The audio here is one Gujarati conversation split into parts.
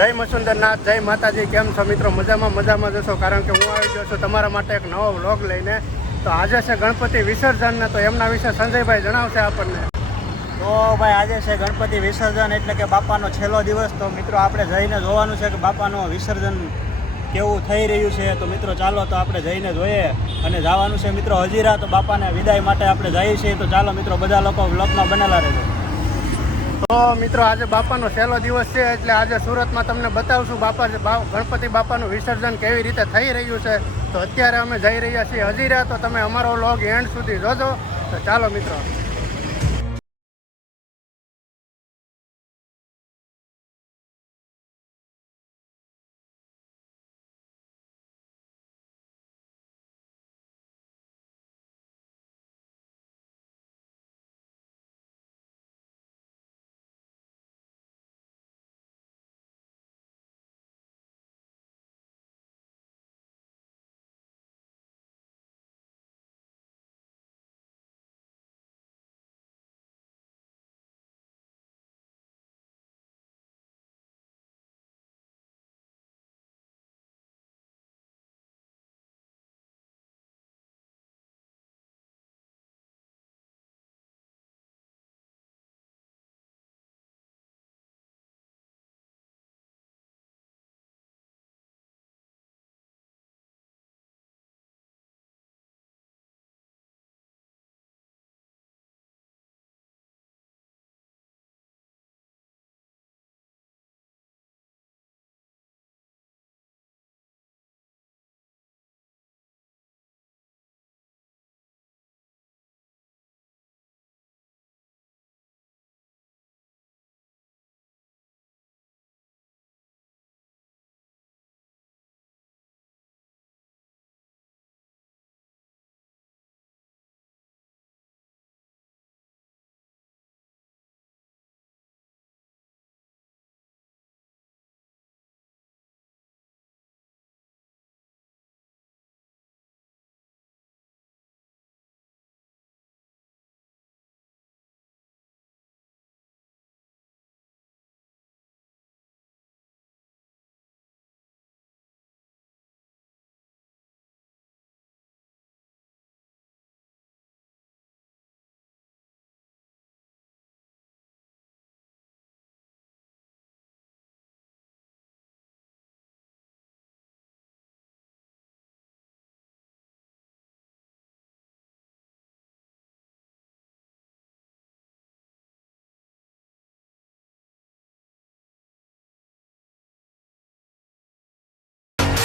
જય મસુંદરનાથ, જય માતાજી. કેમ છો મિત્રો? મજામાં જશો, કારણ કે હું આવી ગયો છું તમારા માટે એક નવો વ્લોગ લઈને. તો આજે છે ગણપતિ વિસર્જન, તો એમના વિશે સંજયભાઈ જણાવશે આપણને. તો ભાઈ આજે છે ગણપતિ વિસર્જન, એટલે કે બાપાનો છેલ્લો દિવસ. તો મિત્રો આપણે જઈને જોવાનું છે કે બાપાનું વિસર્જન કેવું થઈ રહ્યું છે. તો મિત્રો ચાલો તો આપણે જઈને જોઈએ. અને જવાનું છે મિત્રો હજીરા. તો બાપાને વિદાય માટે આપણે જઈએ છીએ. તો ચાલો મિત્રો બધા લોકો વ્લોગમાં બનેલા રહેજો. તો મિત્રો આજે બાપાનો છેલ્લો દિવસ છે, એટલે આજે સુરતમાં તમને બતાવશું ગણપતિ બાપાનું વિસર્જન કેવી રીતે થઈ રહ્યું છે. તો અત્યારે અમે જઈ રહ્યા છીએ હજીરા. તો તમે અમારો વ્લોગ એન્ડ સુધી જોજો. તો ચાલો મિત્રો.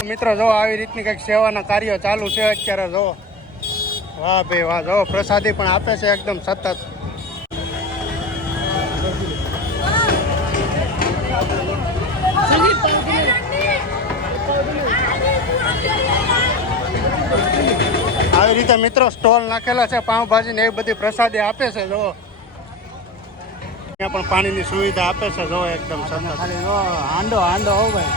મિત્રો જો આવી રીતની કંઈક સેવાના કાર્યો ચાલુ છે અત્યારે. જો વાહ ભાઈ વાહ, જો પ્રસાદી પણ આપે છે એકદમ સતત. આવી રીતે મિત્રો સ્ટોલ નાખેલા છે, પાઉંભાજી ને એવી બધી પ્રસાદી આપે છે. જો ત્યાં પણ પાણીની સુવિધા આપે છે. જો એકદમ સતત હાંડો હો ભાઈ.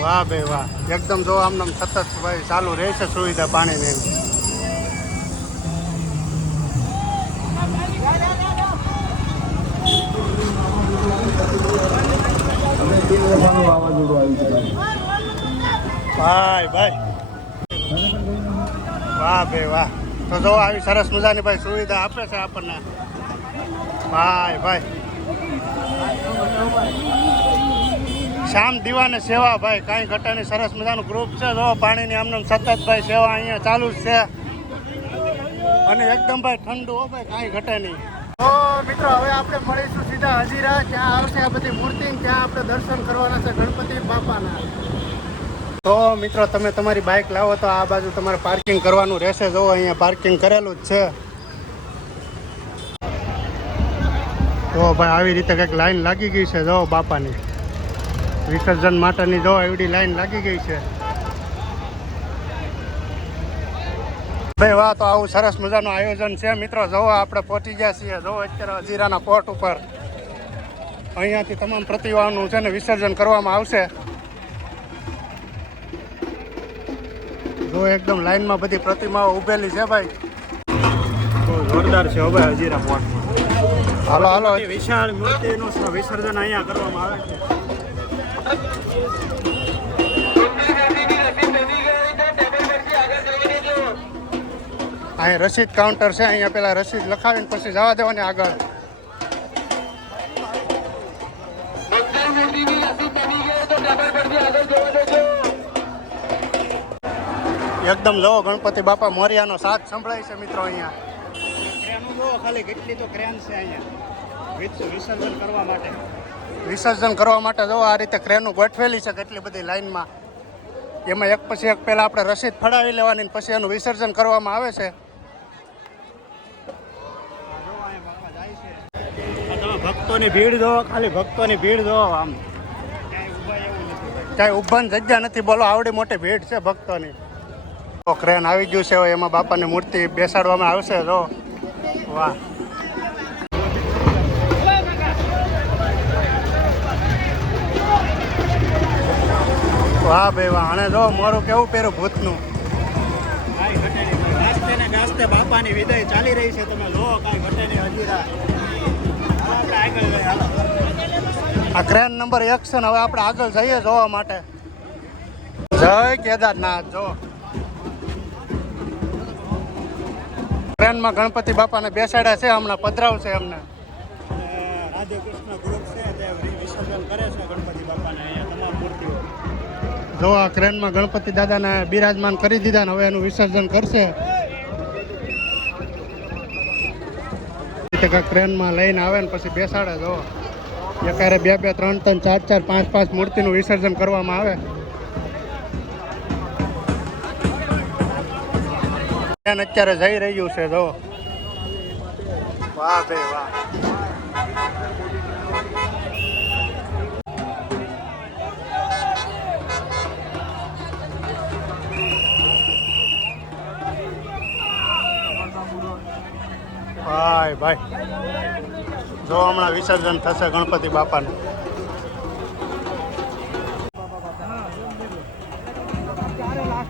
વાહ ભાઈ વાહ, એકદમ જો આમ સતત ભાઈ ચાલુ રહે છે સુવિધા પાણીની. ભાઈ ભાઈ વાહ ભાઈ વાહ. તો જો આવી સરસ મજાની ભાઈ સુવિધા આપે છે આપણને. ભાઈ ભાઈ શ્યામ દીવાને સેવા ભાઈ કાંઈ ઘટાની સરસ મજાનું ગ્રુપ છે. જો પાણીની આમનામ સતત ભાઈ સેવા અહીંયા ચાલુ જ છે. અને એકદમ ભાઈ ઠંડુ હો ભાઈ, કાંઈ ઘટે નહીં. તો મિત્રો હવે આપણે મળીશું સીધા હજીરા. ત્યાં આવશે આ બધી મૂર્તિ, ત્યાં આપણે દર્શન કરવાના છે ગણપતિ બાપાના. તો મિત્રો તમે તમારી બાઇક લાવો તો આ બાજુ તમારે પાર્કિંગ કરવાનું રહેશે. જો અહીંયા પાર્કિંગ કરેલું જ છે. તો ભાઈ આવી રીતે કંઈક લાઈન લાગી ગઈ છે. જો બાપાની વિસર્જન માટેની જો એવડી લાઈન લાગી ગઈ છે ભાઈ વાહ. તો આવું સરસ મજાનું આયોજન છે મિત્રો. જો આપણે પહોંચી ગયા છીએ જો અત્યારે હજીરાના પોર્ટ ઉપર. અહીંયાથી તમામ પ્રતિમાનું છે ને વિસર્જન કરવામાં આવશે. જો એકદમ લાઈનમાં બધી પ્રતિમાઓ ઉભેલી છે ભાઈ. બહુ જોરદાર છે ભાઈ હજીરા પોર્ટમાં. હાલો વિશાળ મૂર્તિનું વિસર્જન અહીંયા કરવામાં આવે છે. અહીં રસીદ કાઉન્ટર છે, અહીંયા પેલા રસીદ લખાવીને પછી જવા દેવાની આગળ. એકદમ લો ગણપતિ બાપા મોરિયાનો સાથ સંભળાય છે મિત્રો અહીંયા. ક્રેનું જો ખાલી કેટલી તો ક્રેન છે અહીંયા વિસર્જન કરવા માટે. વિસર્જન કરવા માટે જો આ રીતે ક્રેનો ગોઠવેલી છે કેટલી બધી લાઈનમાં. એમાં એક પછી એક પહેલાં આપણે રસીદ ફડાવી લેવાની ને પછી એનું વિસર્જન કરવામાં આવે છે. ભક્તોની ભીડ જો, ખાલી ભક્તોની ભીડ જો. આમ ક્યાંય ઊભાની જગ્યા નથી, બોલો આવડી મોટી ભીડ છે ભક્તોની. તો ક્રેન આવી ગયું છે, એમાં બાપાની મૂર્તિ બેસાડવામાં આવશે. જો વાહ, વાહ ભાઈ વાહ. અને જો મારું કેવું પહેરું ભૂતનું. ગાજતે ને ગાજતે બાપાની વિદાય ચાલી રહી છે. તમે જો કાંઈ ઘટે નહીં હજીરા. આપણે આગળ જઈએ, હાલો. આ ક્રેન નંબર 1 છે ને હવે આપણે આગળ જઈએ જોવા માટે. જય કેદારનાથ. જો ટ્રેનમાં ગણપતિ બાપાને બેસાડ્યા છે, હમણાં પધરાવશે અમને. રાધે કૃષ્ણ ગ્રુપ છે તે વિસર્જન કરે છે ગણપતિ બાપાને અહીંયા તમામ મૂર્તિઓ. જો આ ક્રેનમાં ગણપતિ દાદાને બિરાજમાન કરી દીધા ને હવે એનું વિસર્જન કરશે. ક્રેનમાં લઈને આવે ને પછી બેસાડે. જો એકારે 2 2 3 3 4 4 5 5 મૂર્તિનું વિસર્જન કરવામાં આવે. અત્યારે જઈ રહ્યું છે. જો વાહ ભાઈ વાહ. ભાઈ ભાઈ જો હમણાં વિસર્જન થશે ગણપતિ બાપાનું.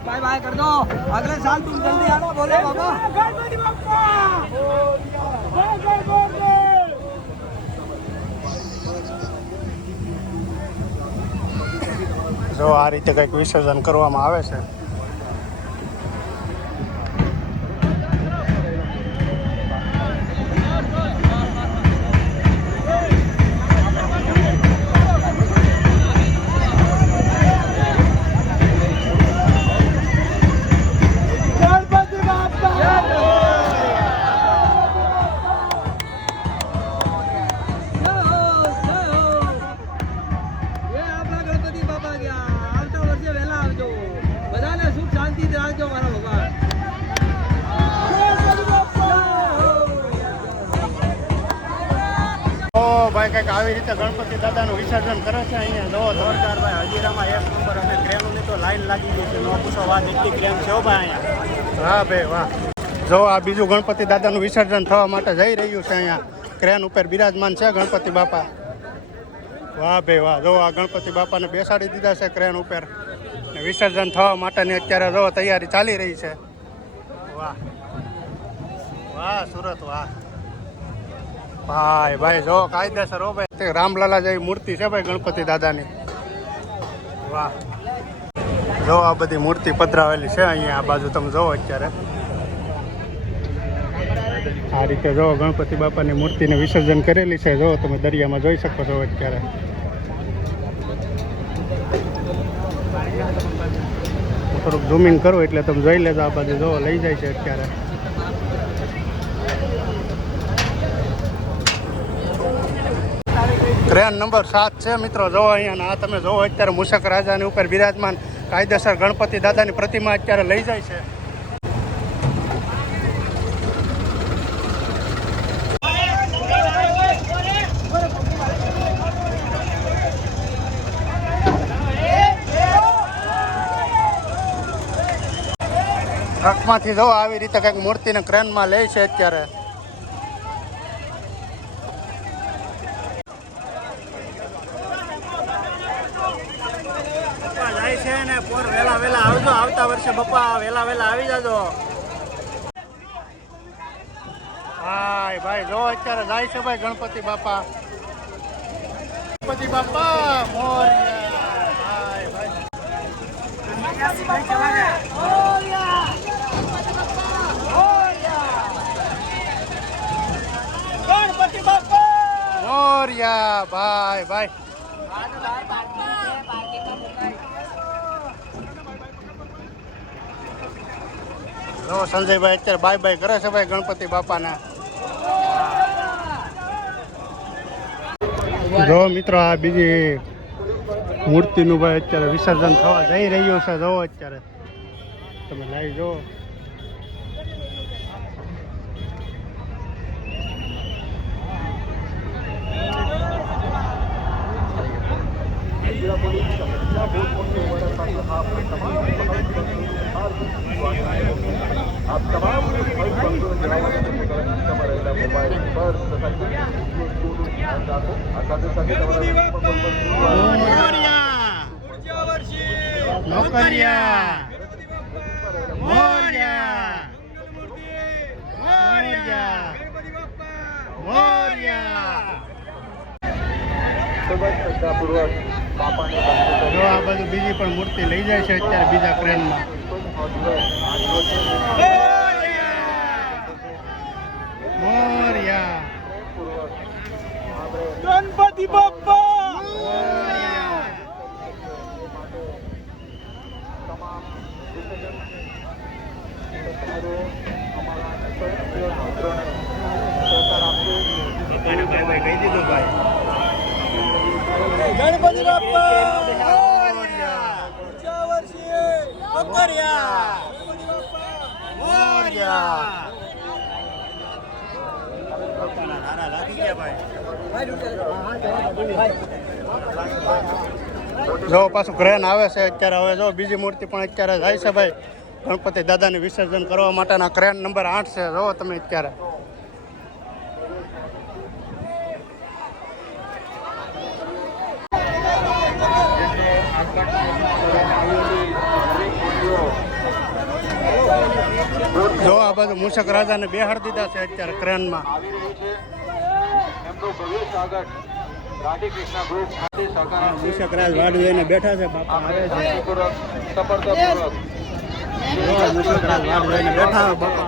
बाय बाय कर दो, अगले साल तुम जल्दी आना, बोले बाबा गणपति बाप्पा। જો આ રીતે કંઈક વિસર્જન કરવામાં આવે છે. ભાઈ કંઈક આવી રીતે ગણપતિ દાદાનું વિસર્જન કરે છે અહીંયા. જો જોરદાર ભાઈ, હજીરામાં 1 નંબર. અને ક્રેનોની તો લાઈન લાગી ગઈ છે, નો પૂછો વાત. એટલી ક્રેન છે હો ભાઈ અહીંયા. વાહ ભાઈ વાહ. જો આ બીજું ગણપતિ દાદાનું વિસર્જન થવા માટે જઈ રહ્યું છે. અહીંયા ક્રેન ઉપર બિરાજમાન છે ગણપતિ બાપા. વાહ ભાઈ વાહ. જો આ ગણપતિ બાપાને બેસાડી દીધા છે ક્રેન ઉપર ને વિસર્જન થવા માટેની અત્યારે જો તૈયારી ચાલી રહી છે. વાહ વાહ સુરત વાહ. ભાઈ ભાઈ જો કાયદેસર હો ભાઈ. રામલાલા જેવી મૂર્તિ છે ભાઈ ગણપતિ દાદાની. વાહ. જો આ બધી મૂર્તિ પધરાવેલી છે અહીંયા આ બાજુ તમે જોવો અત્યારે. આ રીતે જો ગણપતિ બાપાની મૂર્તિને વિસર્જન કરેલી છે. જો તમે દરિયામાં જોઈ શકો છો અત્યારે. થોડુંક ઝૂમિંગ કરું એટલે તમે જોઈ લેજો. આ બાજુ જો લઈ જાય છે અત્યારે. ક્રેન નંબર 7 છે મિત્રો. જો અહીંયા આ તમે જોવો અત્યારે મૂષક રાજાની ઉપર બિરાજમાન કાયદેસર ગણપતિ દાદાની પ્રતિમા અત્યારે લઈ જાય છે. ટ્રકમાંથી જો આવી રીતે કંઈક મૂર્તિને ક્રેનમાં લે છે અત્યારે. વેલા આવજો. આવતા વર્ષે બપ્પા વેલા આવી જાજો. ભાઈ જો અત્યારે જાય છે ભાઈ ગણપતિ બાપા. ગણપતિ બાપા મોરયા. ગણપતિ બાપા મોરિયા ભાઈ ભાઈ. જો સંજયભાઈ અત્યારે બાય બાય કરે છે ભાઈ ગણપતિ બાપાના. જો મિત્રો આ બીજી મૂર્તિનું ભાઈ અત્યારે વિસર્જન થવા જઈ રહ્યું છે. જો અત્યારે તમે લાવી જો. आप तमाम मोबाइल पर ध्यान રાખો આ સાથે સાથે નોકરિયા મોરિયા મોરિયા મોરિયા. ખૂબ જ શ્રદ્ધાપૂર્વક બાપાને જો આ બધું બીજી પણ મૂર્તિ લઈ જાય છે અત્યારે બીજા ક્રેનમાં. મોરિયા ગણપતિ બાપા કહી દીધું ભાઈ. ગણપતિ બાપા જો પાછું ક્રેન આવે છે અત્યારે. હવે જો બીજી મૂર્તિ પણ અત્યારે જાય છે ભાઈ ગણપતિ દાદાને વિસર્જન કરવા માટેના. ક્રેન નંબર 8 છે. જો તમે અત્યારે જો આ બધું મૂષક રાજાને બેહાડી દીધા છે અત્યારે ક્રેનમાં. આવી રહી છે એમનો ભવ્ય સ્વાગત રાધે કૃષ્ણ ગ્રુપ ખાતે સહકાર મૂષક રાજ વાડ જોઈને બેઠા છે. બાપા આવે છે. શાંતિપૂર્વક સફળતાપૂર્વક જો મૂષક રાજ વાડ જોઈને બેઠા છે. બાપા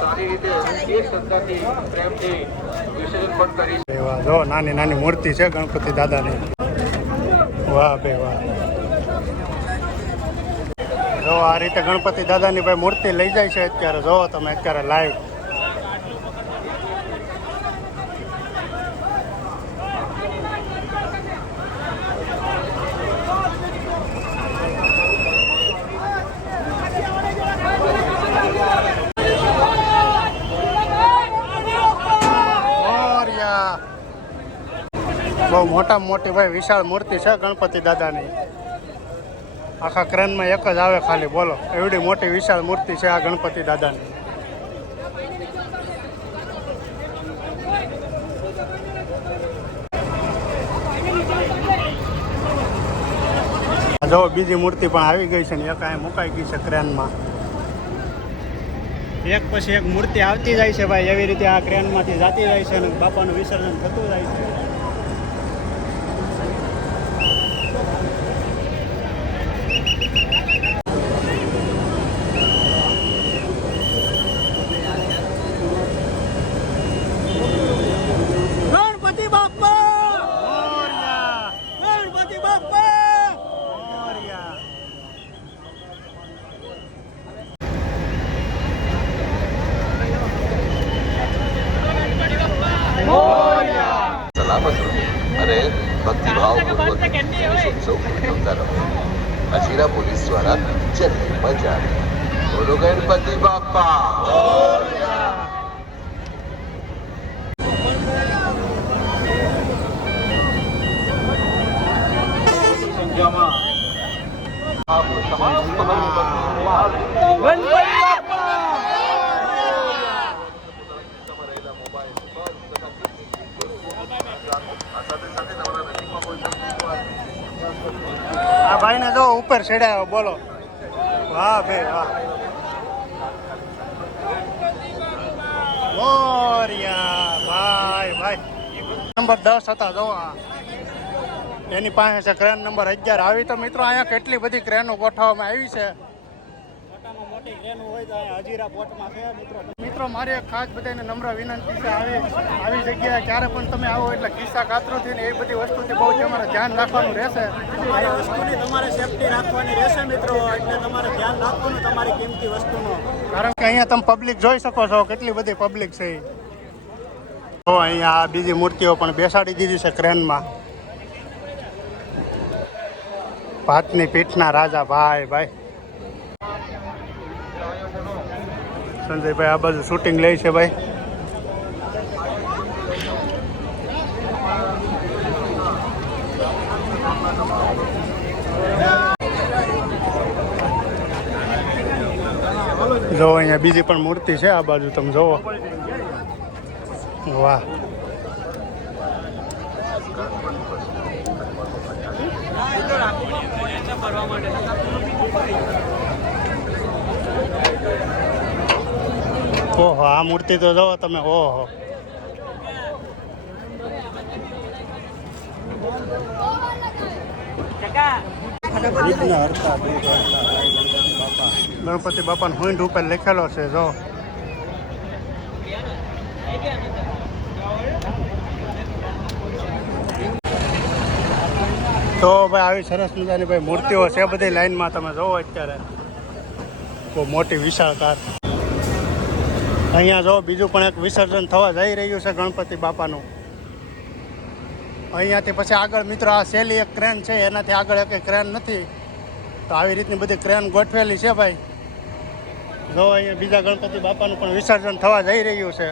સારી રીતે એક શ્રદ્ધાથી પ્રેમથી વિસર્જન પણ કરી એવા જો નાની નાની મૂર્તિ છે ગણપતિ દાદાની. વાહ બે વાહ. જો આ રીતે ગણપતિ દાદાની ભાઈ મૂર્તિ લઈ જાય છે અત્યારે. જો તમે અત્યારે લાઈવ. બહુ મોટા મોટી ભાઈ વિશાળ મૂર્તિ છે ગણપતિ દાદાની. આખા ક્રેનમાં એક જ આવે ખાલી. બોલો એવડી મોટી વિશાળ મૂર્તિ છે આ ગણપતિ દાદાની. જો બીજી મૂર્તિ પણ આવી ગઈ છે ને એક અહીં મુકાઈ ગઈ છે ક્રેનમાં. એક પછી એક મૂર્તિ આવતી જાય છે ભાઈ. એવી રીતે આ ક્રેનમાંથી જતી જાય છે અને બાપાનું વિસર્જન થતું જાય છે. ગણપતિ બાપા ગણપતિ બાપા સલામત રહો અને ભક્તિભાવપૂર્વક ગણેશોત્સવ ઉજવતા રહો. અજીરા પોલીસ દ્વારા જનહિતમાં જારી. બોલો ગણપતિ બાપા. સંખ્યામાં આપ તમામ આ ભાઈને જો ઉપર ચડાવ્યો. બોલો વાહ ભાઈ વાહ. મોરિયા ભાઈ ભાઈ. નંબર 10 હતા. જો આ એની પાસે છે ક્રેન નંબર 11. આવી તો મિત્રો અહીંયા કેટલી બધી ક્રેનો ગોઠવવામાં આવી છે. મોટામાં મોટી ક્રેન હોય તો અહીંયા હજીરા પોર્ટમાં છે મિત્રો. મિત્રો મારી એક ખાસ બધાને નમ્ર વિનંતી છે, આવી જગ્યાએ ક્યારે પણ તમે આવો એટલે કિસ્સા કાતરુથી ને એ બધી વસ્તુથી બહુ તમારે ધ્યાન રાખવાનું રહેશે. આ વસ્તુની તમારે સેફટી રાખવાની રહેશે મિત્રો, એટલે તમારે ધ્યાન રાખવાનું તમારી કિંમતી વસ્તુનું. કારણ કે અહીંયા તમે પબ્લિક જોઈ શકો છો કેટલી બધી પબ્લિક છે. તો અહીંયા આ બીજી મૂર્તિઓ પણ બેસાડી દીધી છે ક્રેનમાં. ભાતની પીઠના રાજા ભાઈ સંજયભાઈ આ બાજુ શૂટિંગ લે છે ભાઈ. જો અહીંયા બીજી પણ મૂર્તિ છે આ બાજુ તમે જોવો. વાહ, ઓહો આ મૂર્તિ તો જોવો તમે. ઓહો ગણપતિ બાપાનો હોઈન્ડ ઉપર લખેલો છે જો. તો ભાઈ આવી સરસ મજાની ભાઈ મૂર્તિઓ છે બધી લાઈનમાં તમે જોવો. અત્યારે બહુ મોટી વિશાળકાર. અહીંયા જો બીજું પણ એક વિસર્જન થવા જઈ રહ્યું છે ગણપતિ બાપાનું. અહીંયાથી પછી આગળ મિત્રો આ સહેલી એક ક્રેન છે, એનાથી આગળ એક ક્રેન નથી. તો આવી રીતની બધી ક્રેન ગોઠવેલી છે ભાઈ. જો અહીંયા બીજા ગણપતિ બાપાનું પણ વિસર્જન થવા જઈ રહ્યું છે.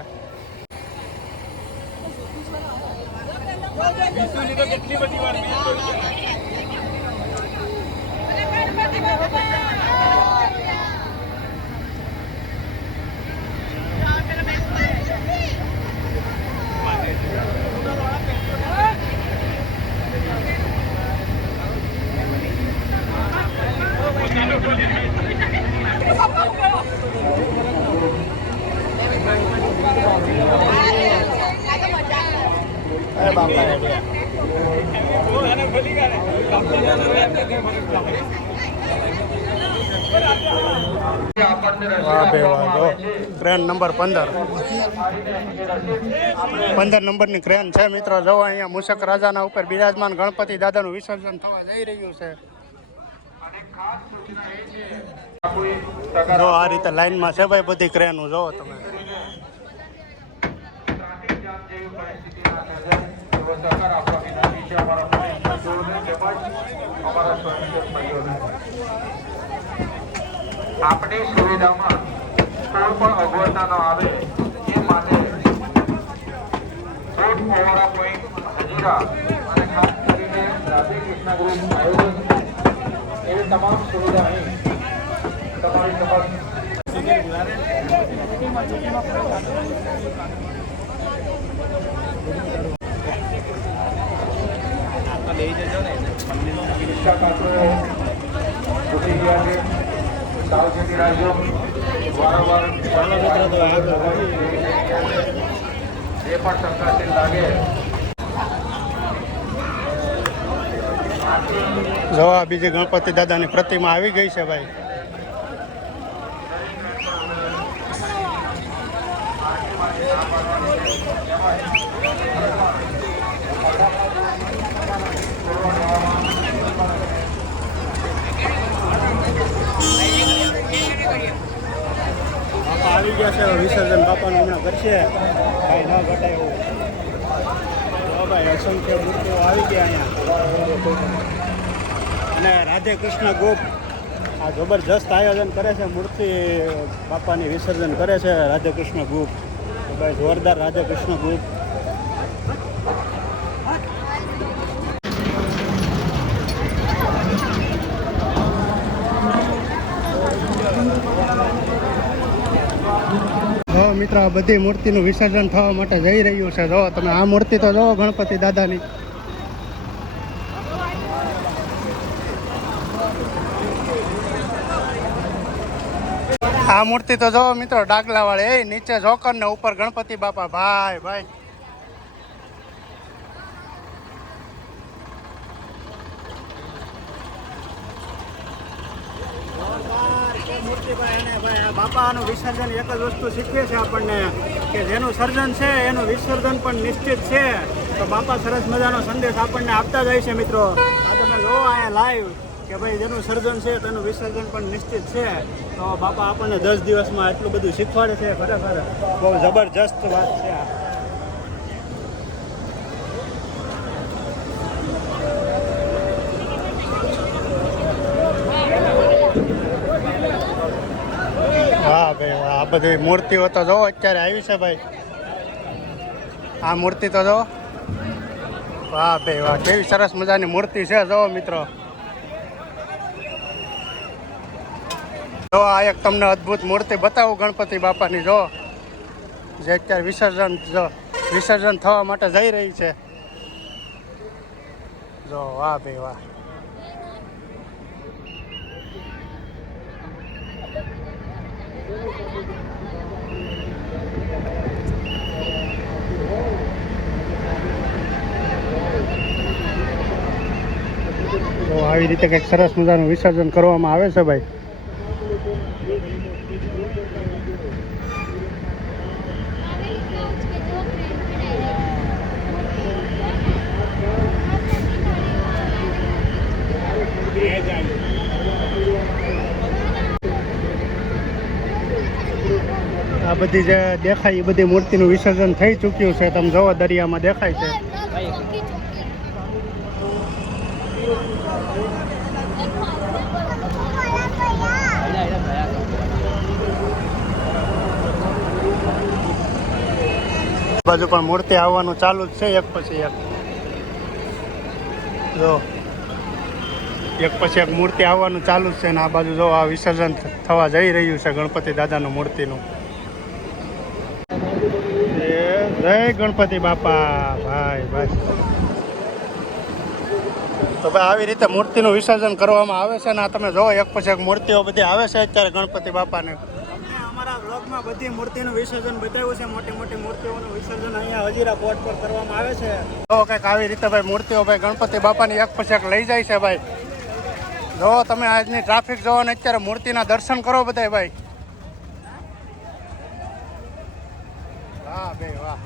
ક્રેન નંબર 15 નંબરની ક્રેન છે મિત્રો. જો અહીંયા મૂષક રાજાના ઉપર બિરાજમાન ગણપતિ દાદાનું વિસર્જન થવા જઈ રહ્યું છે. જો આ રીતે લાઈનમાં છે ભાઈ બધી ક્રેનો. જોવો તમે. આપણી સુવિધામાં કોઈ પણ અગવડતા ન આવે એ માટે ફૂડ ઓવરા પોઈન્ટ હજીરા અને ખાસ કરીને રાધે કૃષ્ણ ગ્રુપ આયોજન એવી તમામ સુવિધા અહીં તમારી સમક્ષ રિક્ષા કાચો ઉઠી ગયા છે. સાવચેતી રાખજો. વારંવાર જે પણ શંકાશીલ લાગે જો આ બીજી ગણપતિ દાદાની પ્રતિમા આવી ગઈ છે ભાઈ. આવી ગયા છે વિસર્જન બાપાનું હમણાં કરશે, કાંઈ ન ઘટાય એવું. ભાઈ અસંખ્ય મૂર્તિઓ આવી ગયા અહીંયા. અને રાધે કૃષ્ણ ગ્રુપ આ જબરજસ્ત આયોજન કરે છે. મૂર્તિ બાપાની વિસર્જન કરે છે રાધે કૃષ્ણ ગ્રુપ. ભાઈ જોરદાર રાધે કૃષ્ણ ગ્રુપ. મિત્રો આ બધી મૂર્તિનું વિસર્જન થવા માટે જઈ રહ્યું છે. જો તમે આ મૂર્તિ તો જોવો ગણપતિ દાદાની. આ મૂર્તિ તો જોવો મિત્રો ડાગલા વાળી. એ નીચે જોકર ને ઉપર ગણપતિ બાપા. ભાઈ મૂર્તિ ભાઈ અને ભાઈ આ બાપાનું વિસર્જન એક જ વસ્તુ શીખવે છે આપણને કે જેનું સર્જન છે એનું વિસર્જન પણ નિશ્ચિત છે. તો બાપા સરસ મજાનો સંદેશ આપણને આપતા જાય છે મિત્રો. આ તમે જો અહીંયા લાઈવ કે ભાઈ જેનું સર્જન છે તેનું વિસર્જન પણ નિશ્ચિત છે. તો બાપા આપણને 10 દિવસમાં એટલું બધું શીખવાડે છે. ખરેખર બહુ જબરજસ્ત વાત છે આ. વાહ ભાઈ વાહ, આ બધી મૂર્તિઓ તો જો અત્યારે આવી છે ભાઈ. આ મૂર્તિ તો જો, વાહ ભાઈ વાહ, કેવી સરસ મજાની મૂર્તિ છે. જો મિત્રો, જો આ એક તમને અદ્ભુત મૂર્તિ બતાવું ગણપતિ બાપાની. જો જે અત્યારે વિસર્જન થવા માટે જઈ રહી છે. જો વાહ ભાઈ વાહ. તો આવી રીતે કંઈક સરસ મજાનું વિસર્જન કરવામાં આવે છે ભાઈ. આ બધી જે દેખાય એ બધી મૂર્તિનું વિસર્જન થઈ ચૂક્યું છે. તમે જોવો દરિયામાં દેખાય છે. બાજુ પણ મૂર્તિ આવવાનું ચાલુ જ છે, એક પછી એક. જો એક પછી એક મૂર્તિ આવવાનું ચાલુ જ છે ને આ બાજુ જો આ વિસર્જન થવા જઈ રહ્યું છે ગણપતિ દાદાનું મૂર્તિનું. જય ગણપતિ બાપા. ભાઈ ભાઈ, તો ભાઈ આવી રીતે મૂર્તિનું વિસર્જન કરવામાં આવે છે ને આ તમે જો એક પછી એક મૂર્તિઓ બધી આવે છે અત્યારે ગણપતિ બાપાને. તમને અમારા બ્લોગમાં બધી મૂર્તિનું વિસર્જન બતાવ્યું છે. મોટી મોટી મૂર્તિઓનું વિસર્જન અહીંયા હજીરા પોર્ટ પર કરવામાં આવે છે. જો કંઈક આવી રીતે ભાઈ મૂર્તિઓ ભાઈ ગણપતિ બાપાની એક પછી એક લઈ જાય છે ભાઈ. જો તમે આજની ટ્રાફિક જોવો ને અત્યારે મૂર્તિના દર્શન કરો બધા ભાઈ. વાહ ભાઈ વાહ.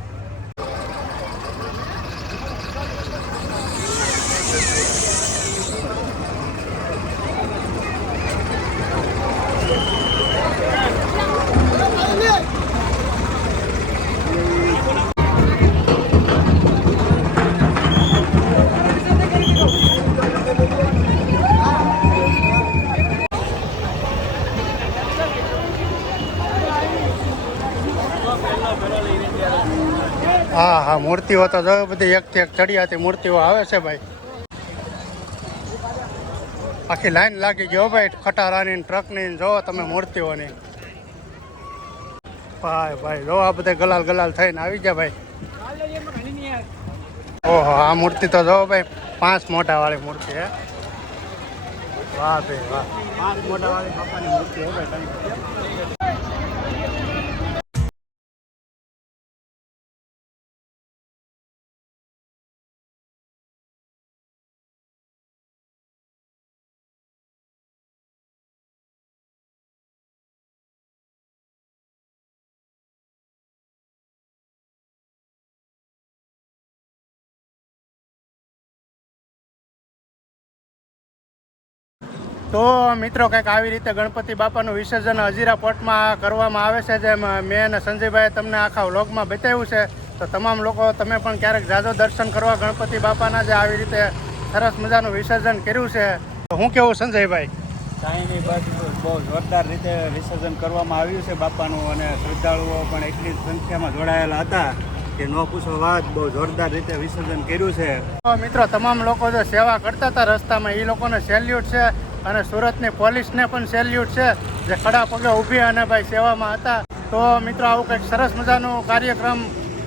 હા હા, મૂર્તિઓ તો જો બધી એકથી એક ચડિયાતી મૂર્તિઓ આવે છે ભાઈ. આખી લાઈન લાગી ગયો ભાઈ ખટારાની ટ્રકની. જો તમે મૂર્તિઓની. ભાઈ ભાઈ જો આ બધા ગલાલ ગલાલ થઈને આવી ગયા ભાઈ. ઓહો, આ મૂર્તિ તો જો ભાઈ 5 મોઢા વાળી મૂર્તિ હે. વાહ ભાઈ વાહ. 5 મોઢા વાળી બાપાની મૂર્તિ હે ભાઈ. તો મિત્રો કંઈક આવી રીતે ગણપતિ બાપાનું વિસર્જન હજીરા પોર્ટમાં કરવામાં આવે છે. જેમ મેં અને સંજયભાઈએ તમને આખા વ્લોગમાં બતાવ્યું છે. તો તમામ લોકો તમે પણ ક્યારેક જાજો દર્શન કરવા ગણપતિ બાપાના જે આવી રીતે સરસ મજાનું વિસર્જન કર્યું છે. તો હું કેવું સંજયભાઈ? કાંઈ નહીં, બસ બહુ જોરદાર રીતે વિસર્જન કરવામાં આવ્યું છે બાપાનું. અને શ્રદ્ધાળુઓ પણ એટલી જ સંખ્યામાં જોડાયેલા હતા કે ન પૂછો વાત. બહુ જોરદાર રીતે વિસર્જન કર્યું છે. તો મિત્રો તમામ લોકો જે સેવા કરતા હતા રસ્તામાં એ લોકોને સેલ્યુટ છે. અને સુરતની પોલીસને પણ સેલ્યુટ છે જે ખડા પગે ઊભી અને ભાઈ સેવામાં હતા. તો મિત્રો આવું કંઈક સરસ મજાનું કાર્યક્રમ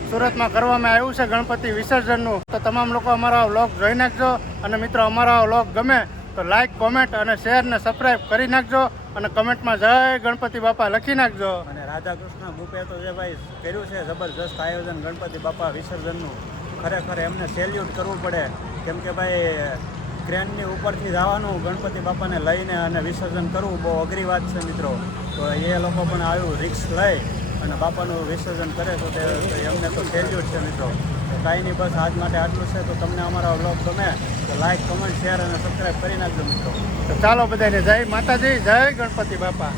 સુરતમાં કરવામાં આવ્યું છે ગણપતિ વિસર્જનનું. તો તમામ લોકો અમારા વ્લોગ જોઈ નાખજો. અને મિત્રો અમારા વ્લોગ ગમે તો લાઈક, કોમેન્ટ અને શેર ને સબસ્ક્રાઈબ કરી નાખજો. અને કમેન્ટમાં જય ગણપતિ બાપા લખી નાખજો. અને રાધાકૃષ્ણ બુપે તો જે ભાઈ કર્યું છે જબરજસ્ત આયોજન ગણપતિ બાપા વિસર્જનનું. ખરેખર એમને સેલ્યુટ કરવું પડે. કેમ કે ભાઈ ક્રેનની ઉપરથી જવાનું ગણપતિ બાપાને લઈને અને વિસર્જન કરવું બહુ અઘરી વાત છે મિત્રો. તો એ લોકો પણ આવ્યું રિસ્ક લઈ અને બાપાનું વિસર્જન કરે તો એમને તો સેલ્યુટ છે મિત્રો. તો કાંઈ નહીં, બસ આજ માટે આટલું છે. તો તમને અમારા વ્લોગ ગમે તો લાઈક, કમેન્ટ, શેર અને સબસ્ક્રાઈબ કરી નાખજો મિત્રો. તો ચાલો બધાને જય માતાજી, જય ગણપતિ બાપા.